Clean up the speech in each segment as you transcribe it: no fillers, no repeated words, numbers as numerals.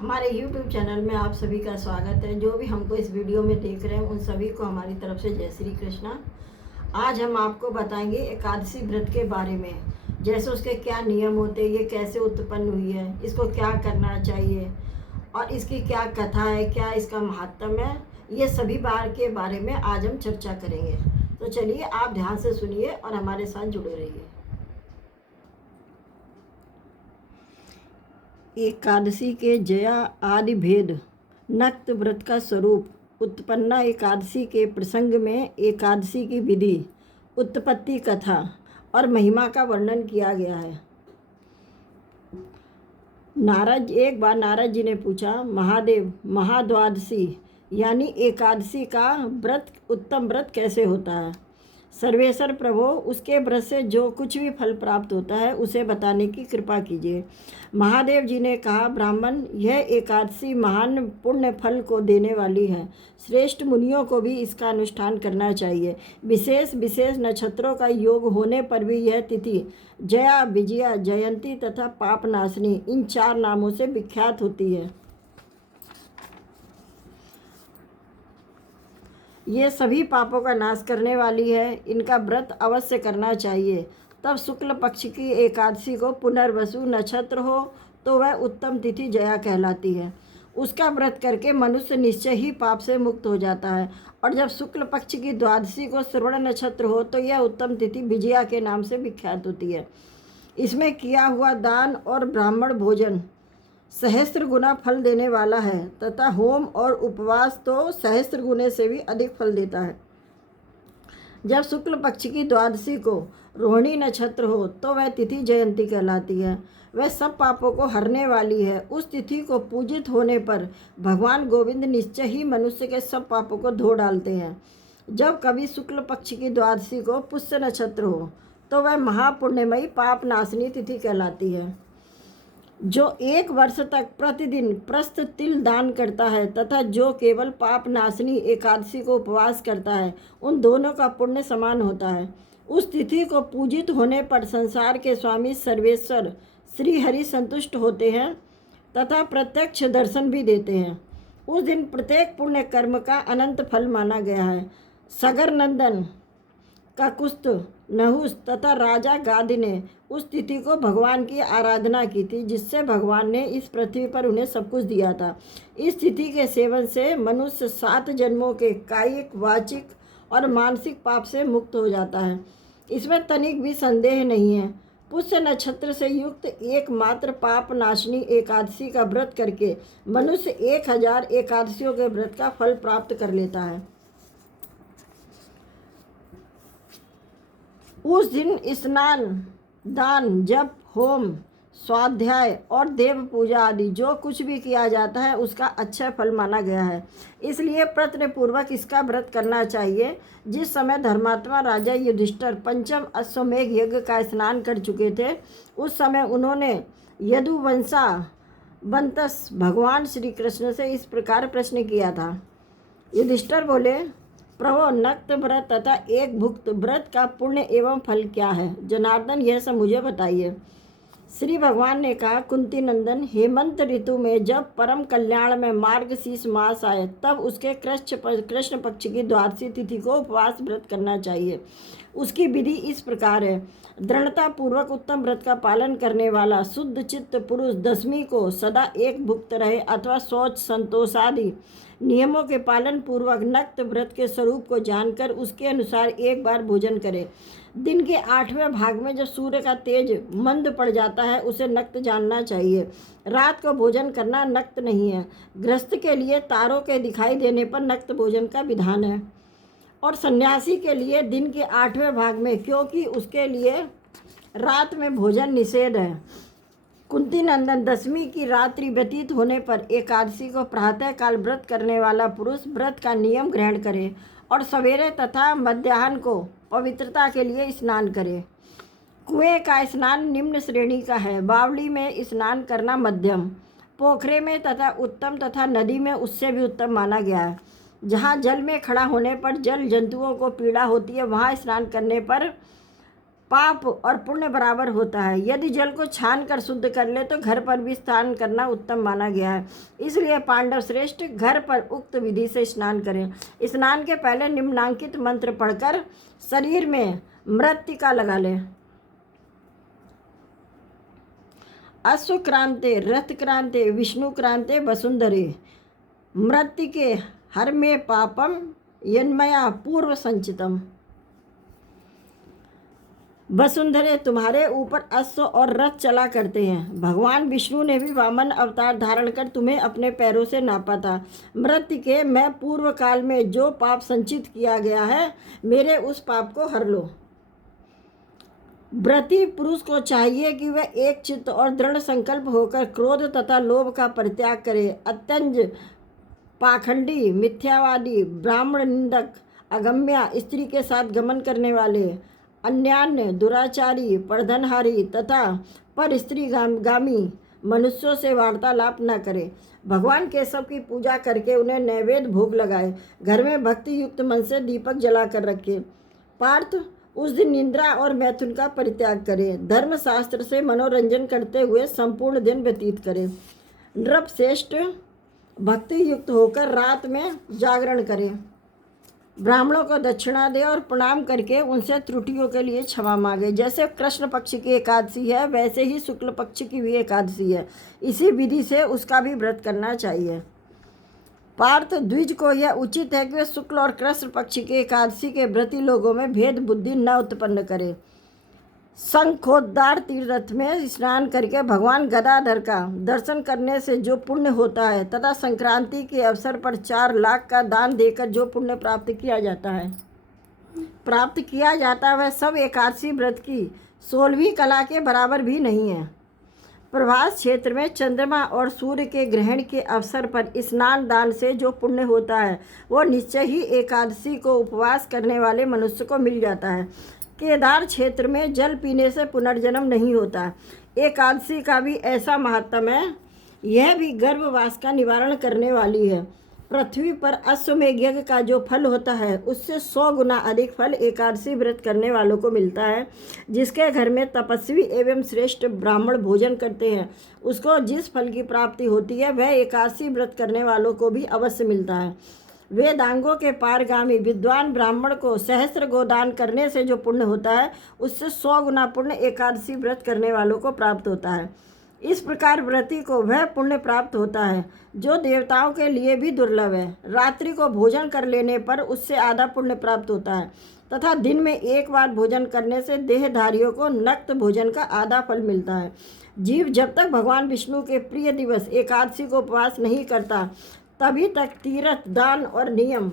हमारे YouTube channel में आप सभी का स्वागत है। जो भी हमको इस वीडियो में देख रहे हैं उन सभी को हमारी तरफ से जय श्री कृष्णा। आज हम आपको बताएंगे एकादशी व्रत के बारे में, जैसे उसके क्या नियम होते हैं, ये कैसे उत्पन्न हुई है, इसको क्या करना चाहिए और इसकी क्या कथा है, क्या इसका महात्म्य है, ये सभी बार के बारे में आज हम चर्चा करेंगे। तो चलिए आप ध्यान से सुनिए और हमारे साथ जुड़े रहिए। एकादशी के जया आदि भेद, नक्त व्रत का स्वरूप, उत्पन्ना एकादशी के प्रसंग में एकादशी की विधि, उत्पत्ति कथा और महिमा का वर्णन किया गया है। एक बार नारद जी ने पूछा, महादेव, महाद्वादशी यानी एकादशी का व्रत उत्तम व्रत कैसे होता है? सर्वेश्वर प्रभु, उसके व्रत से जो कुछ भी फल प्राप्त होता है उसे बताने की कृपा कीजिए। महादेव जी ने कहा, ब्राह्मण, यह एकादशी महान पुण्य फल को देने वाली है। श्रेष्ठ मुनियों को भी इसका अनुष्ठान करना चाहिए। विशेष विशेष नक्षत्रों का योग होने पर भी यह तिथि जया, विजया, जयंती तथा पापनाशिनी इन 4 नामों से विख्यात होती है। ये सभी पापों का नाश करने वाली है। इनका व्रत अवश्य करना चाहिए। तब शुक्ल पक्ष की एकादशी को पुनर्वसु नक्षत्र हो तो वह उत्तम तिथि जया कहलाती है। उसका व्रत करके मनुष्य निश्चय ही पाप से मुक्त हो जाता है। और जब शुक्ल पक्ष की द्वादशी को श्रवण नक्षत्र हो तो यह उत्तम तिथि विजया के नाम से विख्यात होती है। इसमें किया हुआ दान और ब्राह्मण भोजन सहस्त्र गुना फल देने वाला है तथा होम और उपवास तो सहस्त्र गुने से भी अधिक फल देता है। जब शुक्ल पक्ष की द्वादशी को रोहिणी नक्षत्र हो तो वह तिथि जयंती कहलाती है। वह सब पापों को हरने वाली है। उस तिथि को पूजित होने पर भगवान गोविंद निश्चय ही मनुष्य के सब पापों को धो डालते हैं। जब कभी शुक्ल पक्ष की द्वादशी को पुष्य नक्षत्र हो तो वह महापुण्यमयी पाप नाशनी तिथि कहलाती है। जो 1 वर्ष तक प्रतिदिन प्रस्थ तिल दान करता है तथा जो केवल पाप नाशनी एकादशी को उपवास करता है, उन दोनों का पुण्य समान होता है। उस तिथि को पूजित होने पर संसार के स्वामी सर्वेश्वर श्री हरि संतुष्ट होते हैं तथा प्रत्यक्ष दर्शन भी देते हैं। उस दिन प्रत्येक पुण्य कर्म का अनंत फल माना गया है। सगर नंदन काकुस्थ, नहुस तथा राजा गादी ने उस तिथि को भगवान की आराधना की थी, जिससे भगवान ने इस पृथ्वी पर उन्हें सब कुछ दिया था। इस तिथि के सेवन से मनुष्य 7 जन्मों के कायिक, वाचिक और मानसिक पाप से मुक्त हो जाता है। इसमें तनिक भी संदेह नहीं है। पुष्य नक्षत्र से युक्त एकमात्र पाप नाशनी एकादशी का व्रत करके मनुष्य 1000 एकादशियों के व्रत का फल प्राप्त कर लेता है। उस दिन स्नान, दान, जप, होम, स्वाध्याय और देव पूजा आदि जो कुछ भी किया जाता है उसका अच्छा फल माना गया है। इसलिए प्रयत्नपूर्वक इसका व्रत करना चाहिए। जिस समय धर्मात्मा राजा युधिष्ठिर पंचम अश्वमेघ यज्ञ का स्नान कर चुके थे, उस समय उन्होंने यदुवंशावंतस भगवान श्री कृष्ण से इस प्रकार प्रश्न किया था। युधिष्ठिर बोले, प्रभो, नक्त व्रत तथा एक भुक्त व्रत का पुण्य एवं फल क्या है? जनार्दन, यह सब मुझे बताइए। श्री भगवान ने कहा, कुंती नंदन, हेमंत ऋतु में जब परम कल्याण में मार्गशीर्ष मास आए तब उसके कृष्ण पक्ष की द्वादशी तिथि को उपवास व्रत करना चाहिए। उसकी विधि इस प्रकार है। दृढ़ता पूर्वक उत्तम व्रत का पालन करने वाला शुद्ध चित्त पुरुष दशमी को सदा एक भुक्त रहे अथवा शौच, संतोष आदि नियमों के पालन पूर्वक नक्त व्रत के स्वरूप को जानकर उसके अनुसार एक बार भोजन करे। दिन के 8वें भाग में जब सूर्य का तेज मंद पड़ जाता है उसे नक्त जानना चाहिए। रात को भोजन करना नक्त नहीं है। गृहस्थ के लिए तारों के दिखाई देने पर नक्त भोजन का विधान है और सन्यासी के लिए दिन के 8वें भाग में, क्योंकि उसके लिए रात में भोजन निषेध है। कुंती नंदन, दशमी की रात्रि व्यतीत होने पर एकादशी को प्रातः काल व्रत करने वाला पुरुष व्रत का नियम ग्रहण करे और सवेरे तथा मध्याह्न को पवित्रता के लिए स्नान करे। कुएं का स्नान निम्न श्रेणी का है। बावड़ी में स्नान करना मध्यम, पोखरे में तथा उत्तम तथा नदी में उससे भी उत्तम माना गया है। जहाँ जल में खड़ा होने पर जल जंतुओं को पीड़ा होती है, वहाँ स्नान करने पर पाप और पुण्य बराबर होता है। यदि जल को छान कर शुद्ध कर ले तो घर पर भी स्नान करना उत्तम माना गया है। इसलिए पांडव श्रेष्ठ घर पर उक्त विधि से स्नान करें। स्नान के पहले निम्नांकित मंत्र पढ़कर शरीर में मृत्तिका लगा लें। अश्वक्रांते रथक्रांते विष्णुक्रांते वसुंधरे मृत्तिके हर में पापम यन्मया पूर्व संचितम। वसुंधरे तुम्हारे ऊपर अश्व और रथ चला करते हैं। भगवान विष्णु ने भी वामन अवतार धारण कर तुम्हें अपने पैरों से नापा था। मृत्तिके मैं पूर्व काल में जो पाप संचित किया गया है मेरे उस पाप को हर लो। व्रती पुरुष को चाहिए कि वह एक चित्त और दृढ़ संकल्प होकर क्रोध तथा लोभ का परित्याग करे। अत्यंज पाखंडी, मिथ्यावादी, ब्राह्मण निंदक, अगम्या, स्त्री के साथ गमन करने वाले, अन्यान्य, दुराचारी, परधनहारी तथा पर स्त्री गामी मनुष्यों से वार्तालाप न करे। भगवान केशव की पूजा करके उन्हें नैवेद्य भोग लगाए। घर में भक्ति युक्त मन से दीपक जला कर रखे। पार्थ उस दिन निंद्रा और मैथुन का परित्याग करें। धर्मशास्त्र से मनोरंजन करते हुए संपूर्ण दिन व्यतीत करें। नृपश्रेष्ठ भक्ति युक्त होकर रात में जागरण करें। ब्राह्मणों को दक्षिणा दे और प्रणाम करके उनसे त्रुटियों के लिए क्षमा मांगे। जैसे कृष्ण पक्ष की एकादशी है वैसे ही शुक्ल पक्ष की भी एकादशी है। इसी विधि से उसका भी व्रत करना चाहिए। पार्थ द्विज को यह उचित है कि वे शुक्ल और कृष्ण पक्ष के एकादशी के व्रती लोगों में भेद बुद्धि न उत्पन्न करे। शंखोद्धार तीर्थ में स्नान करके भगवान गदाधर का दर्शन करने से जो पुण्य होता है तथा संक्रांति के अवसर पर 4 लाख का दान देकर जो पुण्य प्राप्त किया जाता है वह सब एकादशी व्रत की 16वीं कला के बराबर भी नहीं है। प्रभास क्षेत्र में चंद्रमा और सूर्य के ग्रहण के अवसर पर स्नान दान से जो पुण्य होता है वो निश्चय ही एकादशी को उपवास करने वाले मनुष्य को मिल जाता है। केदार क्षेत्र में जल पीने से पुनर्जन्म नहीं होता। एकादशी का भी ऐसा महात्म्य है। यह भी गर्भवास का निवारण करने वाली है। पृथ्वी पर अश्वमेघ यज्ञ का जो फल होता है उससे 100 गुना अधिक फल एकादशी व्रत करने वालों को मिलता है। जिसके घर में तपस्वी एवं श्रेष्ठ ब्राह्मण भोजन करते हैं उसको जिस फल की प्राप्ति होती है वह एकादशी व्रत करने वालों को भी अवश्य मिलता है। वेदांगों के पारगामी विद्वान ब्राह्मण को सहस्त्र गोदान करने से जो पुण्य होता है उससे 100 गुना पुण्य एकादशी व्रत करने वालों को प्राप्त होता है। इस प्रकार व्रती को वह पुण्य प्राप्त होता है जो देवताओं के लिए भी दुर्लभ है। रात्रि को भोजन कर लेने पर उससे आधा पुण्य प्राप्त होता है तथा दिन में एक बार भोजन करने से देहधारियों को नक्त भोजन का आधा फल मिलता है। जीव जब तक भगवान विष्णु के प्रिय दिवस एकादशी को उपवास नहीं करता तभी तक तीर्थ, दान और नियम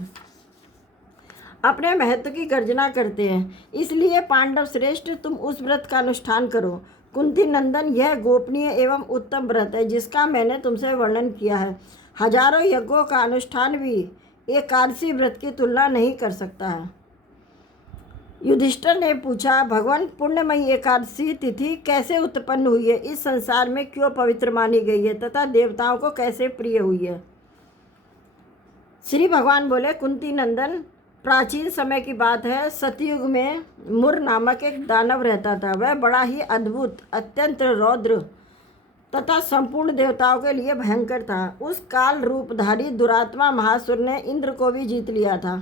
अपने महत्व की गर्जना करते हैं। इसलिए पांडव श्रेष्ठ तुम उस व्रत का अनुष्ठान करो। कुंती नंदन, यह गोपनीय एवं उत्तम व्रत है जिसका मैंने तुमसे वर्णन किया है। हजारों यज्ञों का अनुष्ठान भी एकादशी व्रत की तुलना नहीं कर सकता है। युधिष्ठिर ने पूछा, भगवान पुण्यमयी एकादशी तिथि कैसे उत्पन्न हुई है, इस संसार में क्यों पवित्र मानी गई है तथा देवताओं को कैसे प्रिय हुई है। श्री भगवान बोले, कुंती नंदन, प्राचीन समय की बात है। सतयुग में मुर नामक एक दानव रहता था। वह बड़ा ही अद्भुत, अत्यंत रौद्र तथा संपूर्ण देवताओं के लिए भयंकर था। उस काल रूपधारी दुरात्मा महासुर ने इंद्र को भी जीत लिया था।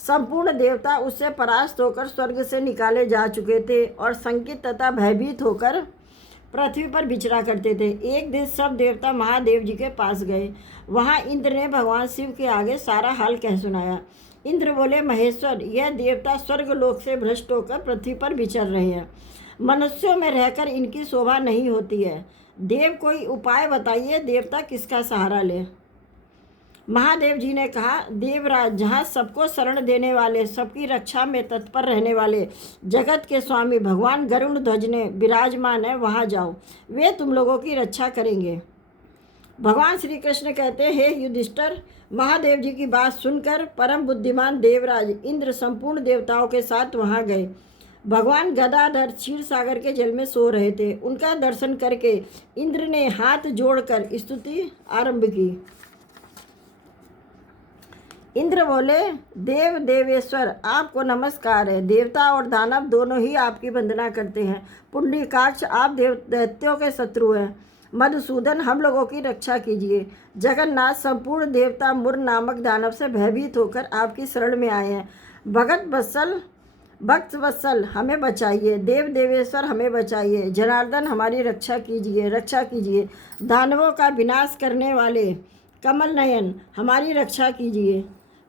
संपूर्ण देवता उससे परास्त होकर स्वर्ग से निकाले जा चुके थे और शंकित तथा भयभीत होकर पृथ्वी पर विचरा करते थे। एक दिन सब देवता महादेव जी के पास गए। वहाँ इंद्र ने भगवान शिव के आगे सारा हाल कह सुनाया। इंद्र बोले, महेश्वर, यह देवता स्वर्ग लोक से भ्रष्ट होकर पृथ्वी पर विचर रहे हैं। मनुष्यों में रहकर इनकी शोभा नहीं होती है। देव, कोई उपाय बताइए, देवता किसका सहारा ले। महादेव जी ने कहा, देवराज, जहाँ सबको शरण देने वाले, सबकी रक्षा में तत्पर रहने वाले जगत के स्वामी भगवान गरुड़ ध्वज ने विराजमान है, वहाँ जाओ, वे तुम लोगों की रक्षा करेंगे। भगवान श्री कृष्ण कहते, हे युधिष्ठिर, महादेव जी की बात सुनकर परम बुद्धिमान देवराज इंद्र संपूर्ण देवताओं के साथ वहाँ गए। भगवान गदाधर क्षीर सागर के जल में सो रहे थे। उनका दर्शन करके इंद्र ने हाथ जोड़कर स्तुति आरंभ की। इंद्र बोले, देव देवेश्वर आपको नमस्कार है। देवता और दानव दोनों ही आपकी वंदना करते हैं। पुंडरीकाक्ष आप दैत्यों के शत्रु हैं। मधुसूदन हम लोगों की रक्षा कीजिए। जगन्नाथ संपूर्ण देवता मुर नामक दानव से भयभीत होकर आपकी शरण में आए हैं। भक्त वत्सल हमें बचाइए। देव देवेश्वर हमें बचाइए। जनार्दन हमारी रक्षा कीजिए। दानवों का विनाश करने वाले कमल नयन हमारी रक्षा कीजिए।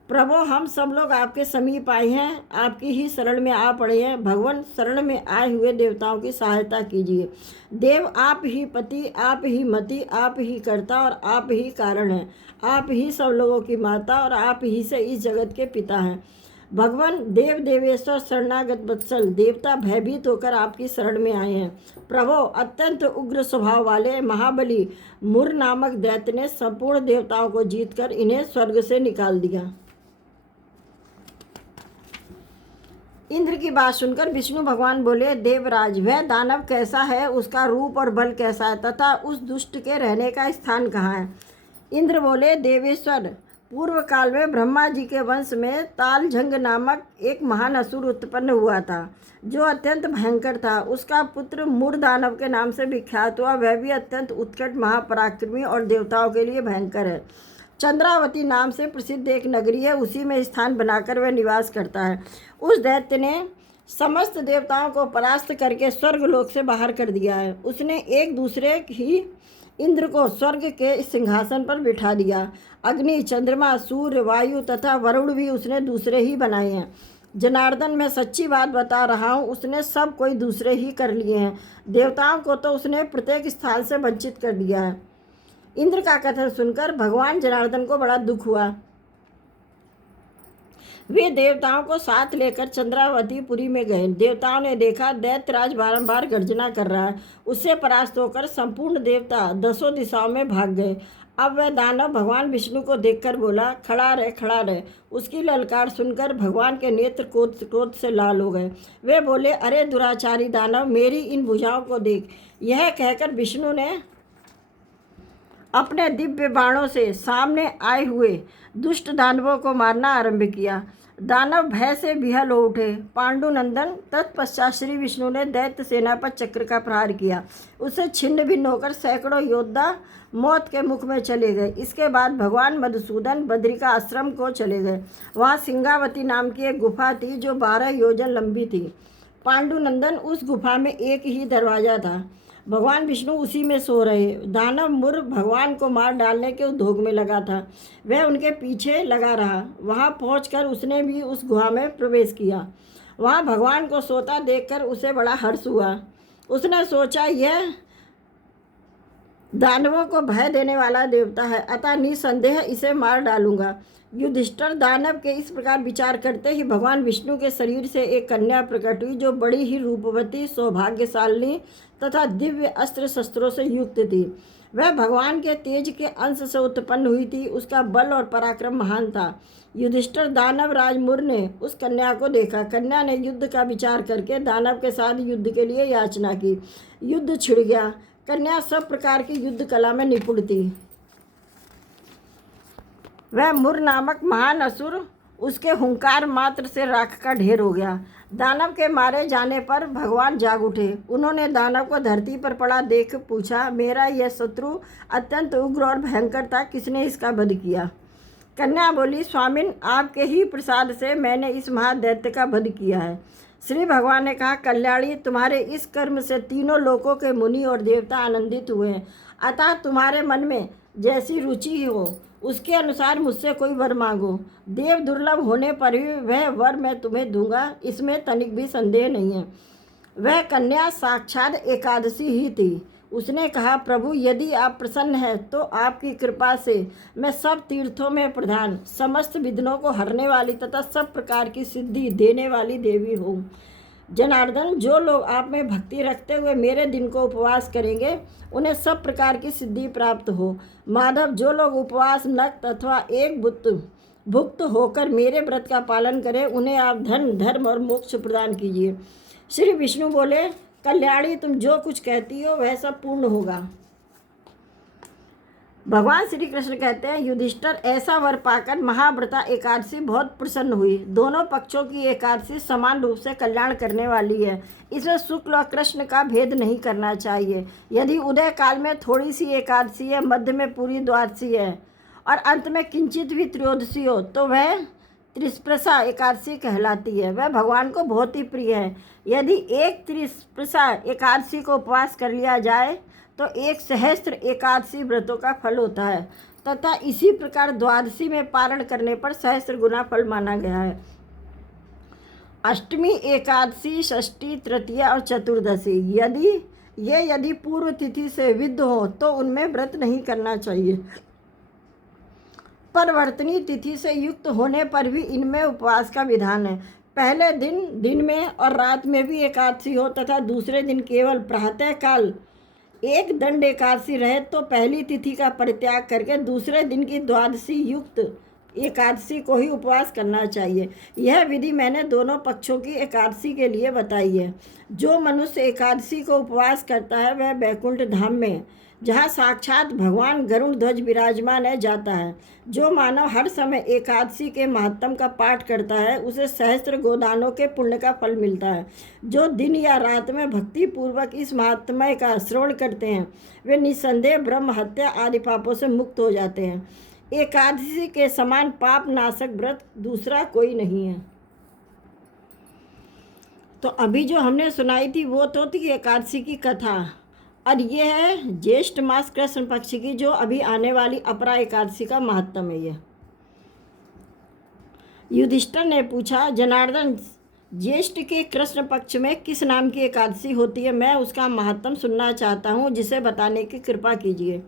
प्रभु हम सब लोग आपके समीप आए हैं, आपकी ही शरण में आ पड़े हैं। भगवान शरण में आए हुए देवताओं की सहायता कीजिए। देव आप ही पति, आप ही मति, आप ही कर्ता और आप ही कारण हैं। आप ही सब लोगों की माता और आप ही से इस जगत के पिता हैं। भगवान देव देवेश्वर शरणागत वत्सल देवता भयभीत होकर आपकी शरण में आए हैं। प्रभु अत्यंत उग्र स्वभाव वाले महाबली मुर नामक दैत्य ने संपूर्ण देवताओं को जीतकर इन्हें स्वर्ग से निकाल दिया। इंद्र की बात सुनकर विष्णु भगवान बोले, देवराज वह दानव कैसा है, उसका रूप और बल कैसा है तथा उस दुष्ट के रहने का स्थान कहाँ है। इंद्र बोले, देवेश्वर पूर्व काल में ब्रह्मा जी के वंश में तालझंग नामक एक महान असुर उत्पन्न हुआ था जो अत्यंत भयंकर था। उसका पुत्र मूर दानव के नाम से विख्यात हुआ। वह भी अत्यंत उत्कट महापराक्रमी और देवताओं के लिए भयंकर है। चंद्रावती नाम से प्रसिद्ध एक नगरी है, उसी में स्थान बनाकर वह निवास करता है। उस दैत्य ने समस्त देवताओं को परास्त करके स्वर्गलोक से बाहर कर दिया है। उसने एक दूसरे ही इंद्र को स्वर्ग के सिंहासन पर बिठा दिया। अग्नि, चंद्रमा, सूर्य, वायु तथा वरुण भी उसने दूसरे ही बनाए हैं। जनार्दन मैं सच्ची बात बता रहा हूँ, उसने सब कोई दूसरे ही कर लिए हैं। देवताओं को तो उसने प्रत्येक स्थान से वंचित कर दिया है। इंद्र का कथन सुनकर भगवान जनार्दन को बड़ा दुख हुआ। वे देवताओं को साथ लेकर चंद्रावती पुरी में गए। देवताओं ने देखा दैत्यराज बारंबार गर्जना कर रहा है। उससे परास्त होकर संपूर्ण देवता दसों दिशाओं में भाग गए। अब वह दानव भगवान विष्णु को देखकर बोला, खड़ा रह। उसकी ललकार सुनकर भगवान के नेत्र क्रोध से लाल हो गए। वे बोले, अरे दुराचारी दानव, मेरी इन भुजाओं को देख। यह कहकर विष्णु ने अपने दिव्य बाणों से सामने आए हुए दुष्ट दानवों को मारना आरंभ किया। दानव भय से विहल हो उठे। पांडुनंदन तत्पश्चात श्री विष्णु ने दैत्य सेना पर चक्र का प्रहार किया। उससे छिन्न भिन्न होकर सैकड़ों योद्धा मौत के मुख में चले गए। इसके बाद भगवान मधुसूदन बद्रिका आश्रम को चले गए। वहाँ सिंगावती नाम की एक गुफा थी जो 12 योजन लंबी थी। पांडुनंदन उस गुफा में एक ही दरवाजा था। भगवान विष्णु उसी में सो रहे। दानव मुर भगवान को मार डालने के उद्योग में लगा था। वह उनके पीछे लगा रहा। वहां पहुंचकर उसने भी उस गुहा में प्रवेश किया। वहां भगवान को सोता देखकर उसे बड़ा हर्ष हुआ। उसने सोचा, यह दानवों को भय देने वाला देवता है, अतः निसंदेह इसे मार डालूंगा। युधिष्ठिर दानव के इस प्रकार विचार करते ही भगवान विष्णु के शरीर से एक कन्या प्रकट हुई जो बड़ी ही रूपवती, सौभाग्यशालिनी तथा दिव्य अस्त्र शस्त्रों से युक्त थी। वह भगवान के तेज के अंश से उत्पन्न हुई थी। उसका बल और पराक्रम महान था। युधिष्ठिर दानव राज मुर ने उस कन्या को देखा। कन्या ने युद्ध का विचार करके दानव के साथ युद्ध के लिए याचना की। युद्ध छिड़ गया। कन्या सब प्रकार की युद्ध कला में निपुण थी। वह मुर नामक महान असुर उसके हुंकार मात्र से राख का ढेर हो गया। दानव के मारे जाने पर भगवान जाग उठे। उन्होंने दानव को धरती पर पड़ा देख पूछा, मेरा यह शत्रु अत्यंत उग्र और भयंकर था, किसने इसका वध किया। कन्या बोली, स्वामिन आपके ही प्रसाद से मैंने इस महादैत्य का वध किया है। श्री भगवान ने कहा, कल्याणी तुम्हारे इस कर्म से तीनों लोकों के मुनि और देवता आनंदित हुए हैं। अतः तुम्हारे मन में जैसी रुचि हो उसके अनुसार मुझसे कोई वर मांगो। देव दुर्लभ होने पर भी वह वर मैं तुम्हें दूंगा, इसमें तनिक भी संदेह नहीं है। वह कन्या साक्षात एकादशी ही थी। उसने कहा, प्रभु यदि आप प्रसन्न हैं तो आपकी कृपा से मैं सब तीर्थों में प्रधान, समस्त विघ्नों को हरने वाली तथा सब प्रकार की सिद्धि देने वाली देवी हूँ। जनार्दन, जो लोग आप में भक्ति रखते हुए मेरे दिन को उपवास करेंगे उन्हें सब प्रकार की सिद्धि प्राप्त हो। माधव, जो लोग उपवास, नक्त अथवा एक भुक्त होकर मेरे व्रत का पालन करें उन्हें आप धन, धर्म और मोक्ष प्रदान कीजिए। श्री विष्णु बोले, कल्याणी तुम जो कुछ कहती हो वह सब पूर्ण होगा। भगवान श्री कृष्ण कहते हैं, युधिष्ठिर ऐसा वर पाकर महाव्रता एकादशी बहुत प्रसन्न हुई। दोनों पक्षों की एकादशी समान रूप से कल्याण करने वाली है। इसमें शुक्ल और कृष्ण का भेद नहीं करना चाहिए। यदि उदय काल में थोड़ी सी एकादशी है, मध्य में पूरी द्वादशी है और अंत में किंचित भी त्रयोदशी हो तो वह त्रिस्प्रसा एकादशी कहलाती है। वह भगवान को बहुत ही प्रिय है। यदि एक त्रिस्प्रसा एकादशी को उपवास कर लिया जाए तो 1 सहस्त्र एकादशी व्रतों का फल होता है तथा इसी प्रकार द्वादशी में पारण करने पर सहस्त्र गुना फल माना गया है। अष्टमी, एकादशी, षष्ठी, तृतीया और चतुर्दशी यदि पूर्व तिथि से विद्ध हो तो उनमें व्रत नहीं करना चाहिए। परिवर्तनीय तिथि से युक्त होने पर भी इनमें उपवास का विधान है। पहले दिन में और रात में भी एकादशी हो तथा दूसरे दिन केवल प्रातः काल एक दंड एकादशी रहे तो पहली तिथि का परित्याग करके दूसरे दिन की द्वादशी युक्त एकादशी को ही उपवास करना चाहिए। यह विधि मैंने दोनों पक्षों की एकादशी के लिए बताई है। जो मनुष्य एकादशी को उपवास करता है वह वैकुंठ धाम में, जहाँ साक्षात भगवान गरुड़ ध्वज विराजमान है, जाता है। जो मानव हर समय एकादशी के महात्म का पाठ करता है उसे सहस्त्र गोदानों के पुण्य का फल मिलता है। जो दिन या रात में भक्ति पूर्वक इस महात्म्य का श्रवण करते हैं वे निस्संदेह ब्रह्म हत्या आदि पापों से मुक्त हो जाते हैं। एकादशी के समान पाप नाशक व्रत दूसरा कोई नहीं है। तो अभी जो हमने सुनाई थी वो तो थी एकादशी की कथा, और ये है ज्येष्ठ मास कृष्ण पक्ष की जो अभी आने वाली अपरा एकादशी का महत्व है। ये युधिष्ठिर ने पूछा, जनार्दन, ज्येष्ठ के कृष्ण पक्ष में किस नाम की एकादशी होती है? मैं उसका महत्व सुनना चाहता हूँ, जिसे बताने की कृपा कीजिए।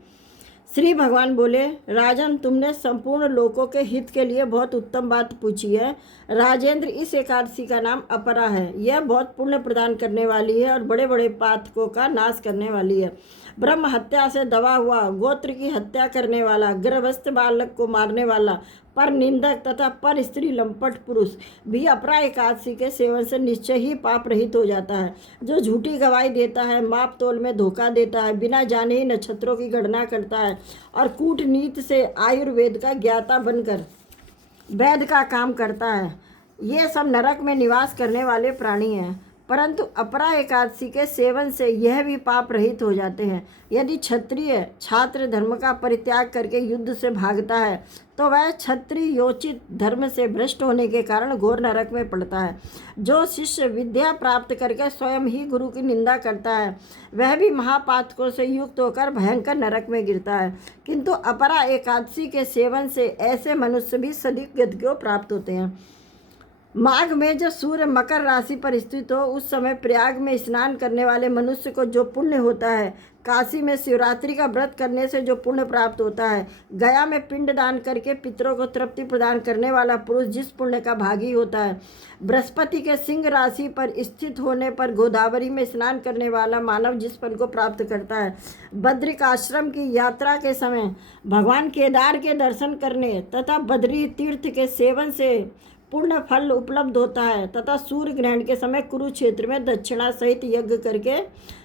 श्री भगवान बोले, राजन, तुमने संपूर्ण लोकों के हित के लिए बहुत उत्तम बात पूछी है। राजेंद्र, इस एकादशी का नाम अपरा है। यह बहुत पुण्य प्रदान करने वाली है और बड़े बड़े पातकों का नाश करने वाली है। ब्रह्म हत्या से दबा हुआ, गोत्र की हत्या करने वाला, गर्भस्थ बालक को मारने वाला, पर निंदक तथा पर स्त्री लंपट पुरुष भी अपरा एकादशी के सेवन से निश्चय ही पाप रहित हो जाता है। जो झूठी गवाही देता है, माप तोल में धोखा देता है, बिना जाने ही नक्षत्रों की गणना करता है और कूटनीति से आयुर्वेद का ज्ञाता बनकर वैद्य का काम करता है, ये सब नरक में निवास करने वाले प्राणी हैं। परंतु अपरा एकादशी के सेवन से यह भी पाप रहित हो जाते हैं। यदि क्षत्रिय छात्र धर्म का परित्याग करके युद्ध से भागता है तो वह क्षत्रिय योचित धर्म से भ्रष्ट होने के कारण घोर नरक में पड़ता है। जो शिष्य विद्या प्राप्त करके स्वयं ही गुरु की निंदा करता है वह भी महापातकों से युक्त होकर भयंकर नरक में गिरता है। किंतु अपरा एकादशी के सेवन से ऐसे मनुष्य भी सद्गति को प्राप्त होते हैं। माघ में जब सूर्य मकर राशि पर स्थित हो उस समय प्रयाग में स्नान करने वाले मनुष्य को जो पुण्य होता है, काशी में शिवरात्रि का व्रत करने से जो पुण्य प्राप्त होता है, गया में पिंड दान करके पितरों को तृप्ति प्रदान करने वाला पुरुष जिस पुण्य का भागी होता है, बृहस्पति के सिंह राशि पर स्थित होने पर गोदावरी में स्नान करने वाला मानव जिस फल को प्राप्त करता है, बद्रिक आश्रम की यात्रा के समय भगवान केदार के दर्शन करने तथा बद्री तीर्थ के सेवन से पूर्ण फल उपलब्ध होता है, तथा सूर्य ग्रहण के समय कुरुक्षेत्र में दक्षिणा सहित यज्ञ करके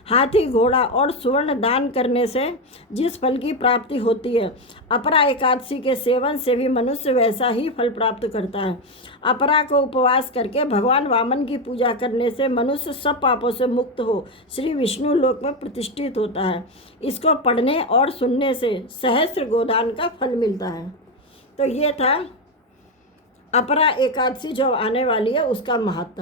हाथी घोड़ा और स्वर्ण दान करने से जिस फल की प्राप्ति होती है, अपरा एकादशी के सेवन से भी मनुष्य वैसा ही फल प्राप्त करता है। अपरा को उपवास करके भगवान वामन की पूजा करने से मनुष्य सब पापों से मुक्त हो श्री विष्णु लोक में प्रतिष्ठित होता है। इसको पढ़ने और सुनने से सहस्त्र गोदान का फल मिलता है। तो ये था अपरा एकादशी जो आने वाली है उसका महत्व।